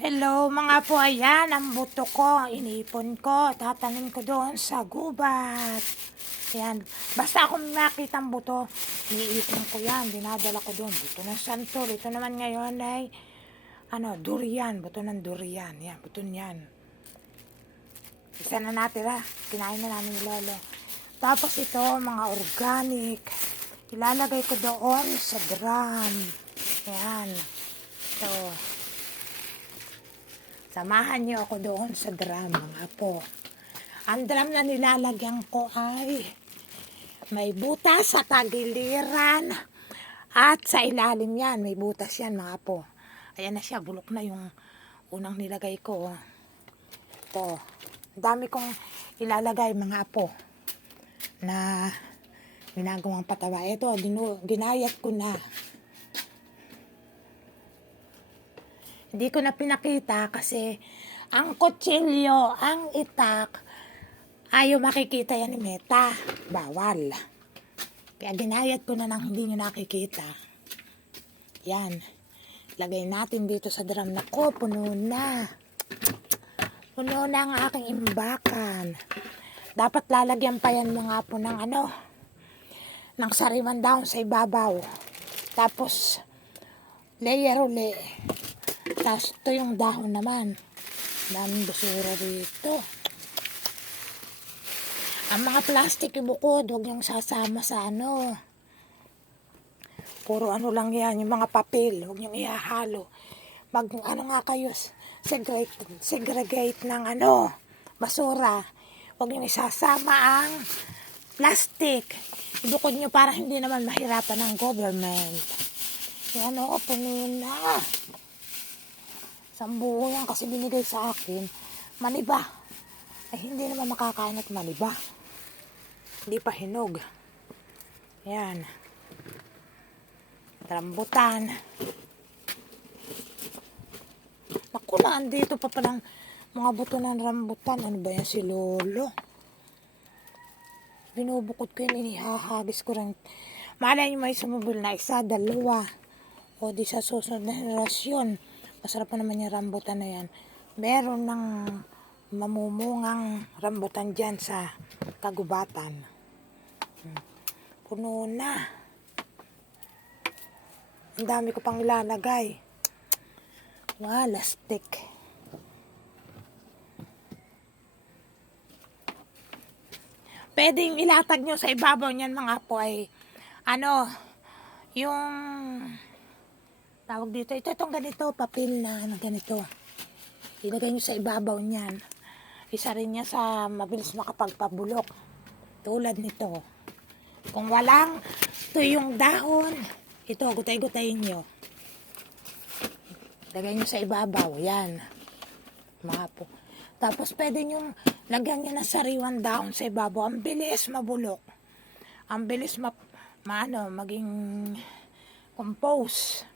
Hello mga po, ayan ang buto ko, inipon ko, tatanim ko doon sa gubat. Ayan, basta akong makita ang buto, iniipon ko yan, dinadala ko doon. Buto ng santol, ito naman ngayon ay, ano, durian, buto ng durian, yan, buto niyan. Isa na natin ha, kinain na namin Lolo. Tapos ito, mga organic, ilalagay ko doon sa drum. Ayan, ito. Samahan niyo ako doon sa drum, mga po. Ang drum na nilalagyan ko ay may butas sa tagiliran at sa ilalim yan, may butas yan, mga po. Ayan na siya, bulok na yung unang nilagay ko. Ito, ang dami kong ilalagay, mga po, na ginagawang patawa. Ito, dinu- ginayat ko na. Hindi ko na pinakita kasi ang kutsilyo, ang itak, ayaw makikita yan ni Meta. Bawal. Kaya ginayat ko na nang hindi nyo nakikita. Yan. Lagay natin dito sa drum na ko. Puno na. Puno na ang aking imbakan. Dapat lalagyan pa yan mga po ng ano, ng sariwan down sa ibabaw. Tapos, layer uli. Tapos ito yung dahon naman. Daming basura dito. Ang mga plastic ibukod, huwag yung sasama sa ano. Puro ano lang yan, yung mga papel, huwag yung ihahalo. Mag, ano nga kayo, segregate, segregate ng ano, basura. Huwag yung isasama ang plastic. Ibukod nyo para hindi naman mahirapan ng government. Yan o, puno na. Sambuho yan kasi binigay sa akin. Maniba. Ay, hindi naman makakain at maniba. Hindi pa hinog. Yan. Rambutan. Naku na, andito pa palang mga buto ng rambutan. Ano ba yan si Lolo? Binubukod ko yun, inihahagis ko rin. Malay nyo may sumubol na isa, dalawa. O di sa susunod na henerasyon. Masarap pa naman yung rambutan na yan. Meron ng mamumungang rambutan dyan sa kagubatan. Hmm. Puno na. Ang dami ko pang ilalagay. Wala, stick. Pwedeng ilatag nyo sa ibabaw niyan mga po ay ano, yung tawag dito, ito itong ganito, papel na ano ganito. Ilagay nyo sa ibabaw niyan. Isa rin niya sa mabilis makapagpabulok. Tulad nito. Kung walang tuyong dahon, ito, gutay-gutayin nyo. Lagay nyo sa ibabaw, yan. Mga po. Tapos pwede nyo lagyan nyo ng sariwan dahon sa ibabaw. Ang bilis mabulok. Ang bilis ma, maano, maging compose.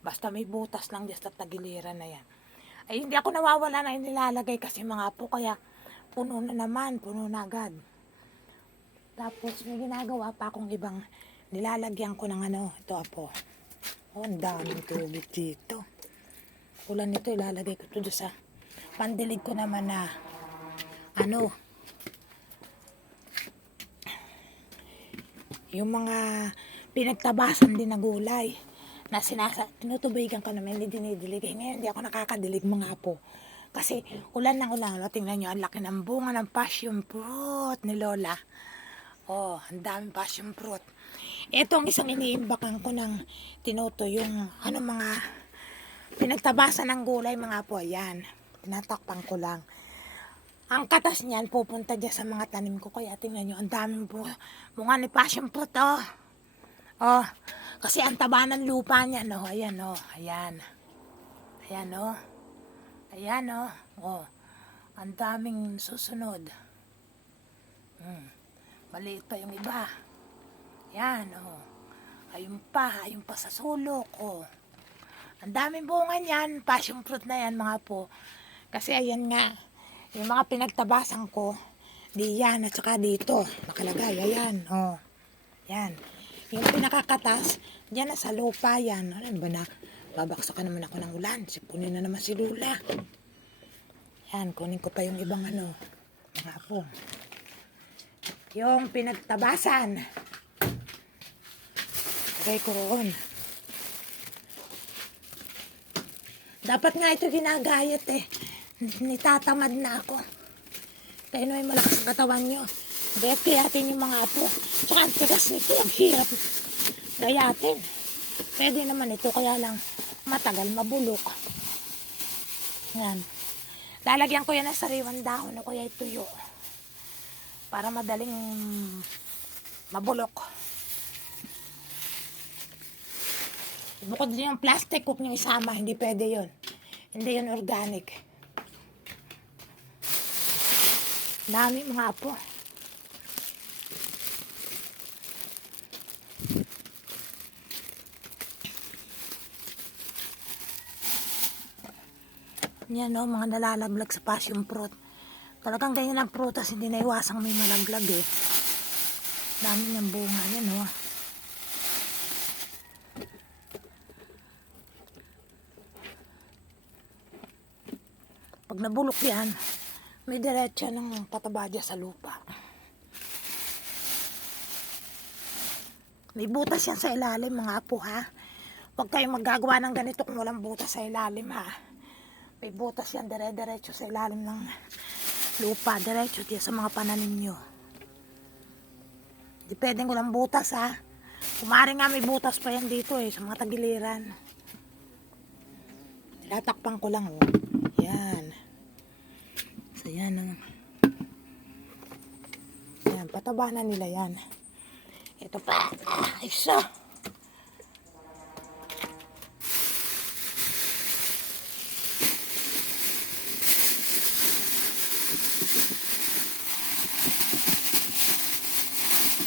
Basta may butas lang dyan sa tagiliran na yan. Ay, hindi ako nawawala na nilalagay kasi mga po, kaya puno na naman, puno na agad. Tapos may ginagawa pa akong ibang nilalagyan ko ng ano, ito apo. Oh, ang daming tubig dito. Ulan nito, ilalagay ko to doon sa pandilig ko naman na ano, yung mga pinagtabasan din na gulay na sinasa, tinutubigan ko naman, hindi dinidilig. Eh, ngayon, hindi ako nakakadilig mga po. Kasi ulan ng ulan, lo, tingnan nyo, ang laki ng bunga ng passion fruit ni Lola. Oh, ang daming passion fruit. Ito ang isang iniimbakan ko ng tinuto yung ano mga pinagtabasan ng gulay mga po. Ayan, tinatakpan ko lang. Ang katas niyan pupunta dyan sa mga tanim ko. Kaya tingnan nyo, ang daming bu bunga ni passion fruit oh. Oh, kasi ang taba ng lupa niya, no? Ayan, oh. Ayan. Ayan, oh. Ayan, oh. Oh. Ang daming susunod. Hmm. Maliit pa yung iba. Yan, oh. Ayun pa, ayun pa sa sulok, oh. Ang daming bunga niyan, passion fruit na yan, mga po. Kasi ayan nga, yung mga pinagtabasan ko, di yan, at saka dito, nakalagay, ayan, oh. Yan. Yung pinakakatas, dyan na sa lupa yan. Ano ba na? Babaksakan naman ako ng ulan. Sipunin na naman si Lula. Yan, kunin ko pa yung ibang ano. Mga apo. Yung pinagtabasan. Lagay ko. Dapat nga ito ginagayat eh. Nitatamad na ako. Kaya na malakas ang katawan nyo. Gayat kayatin yung mga apo. Tsaka ang tigas nito. Ang hirap gayatin. Pwede naman ito. Kaya lang matagal mabulok. Yan. Lalagyan ko yan ng sariwan dahon o kaya ituyo. Para madaling mabulok. Bukod din yung plastic, huwag nyo isama. Hindi pwede yun. Hindi yun organic. Dami mga apo. Yan o, mga nalalaglag sa passion fruit. Talagang ganyan ang prutas, hindi naiwasang may malaglag eh. Dami niyang bunga yan o. Pag nabulok yan, may diretso ng pataba sa lupa. May butas yan sa ilalim mga apo ha. Huwag kayong magagawa ng ganito kung walang butas sa ilalim ha. May butas yan dire-diretso sa ilalim ng lupa. Diretso diyan sa mga pananim nyo. Hindi pwedeng walang butas ha. Kumari nga may butas pa yan dito eh sa mga tagiliran. Tinatakpan ko lang oh. Yan. So yan ang yan, pataba na nila yan. Ito pa. Ah, isa.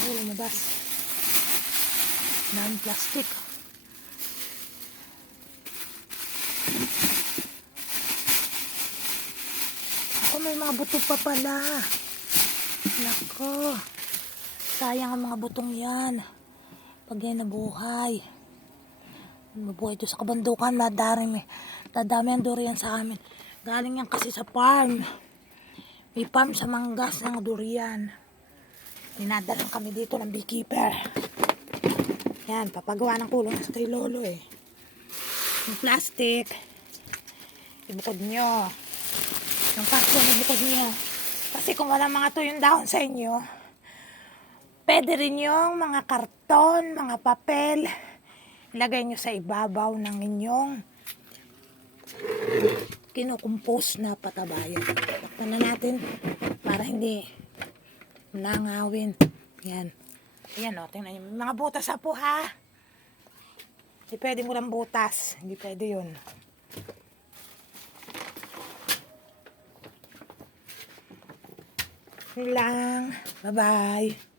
Ay, lumabas. Non-plastic. Ako, may mga buto pa pala. Nako. Sayang ang mga butong yan. Pag yan nabuhay. Mabuhay ito sa kabandukan. Dadami, dadami ang durian sa amin. Galing yan kasi sa farm. May farm sa manggas ng durian. Dinadalang kami dito ng beekeeper. Yan, papagawa ng kulong sa kay Lolo eh. Yung plastic. Ibukod nyo. Yung karton, ibukod nyo. Kasi kung wala mga tuyong dahon sa inyo, pwede rin yung mga karton, mga papel, ilagay nyo sa ibabaw ng inyong kinukumpos na patabayan. Takpan na natin para hindi nangawin. Yan. Yan o, tingnan nyo. Mga butas na po ha. Hindi pwede mo lang butas. Hindi pwede yun. Yun lang. Bye-bye.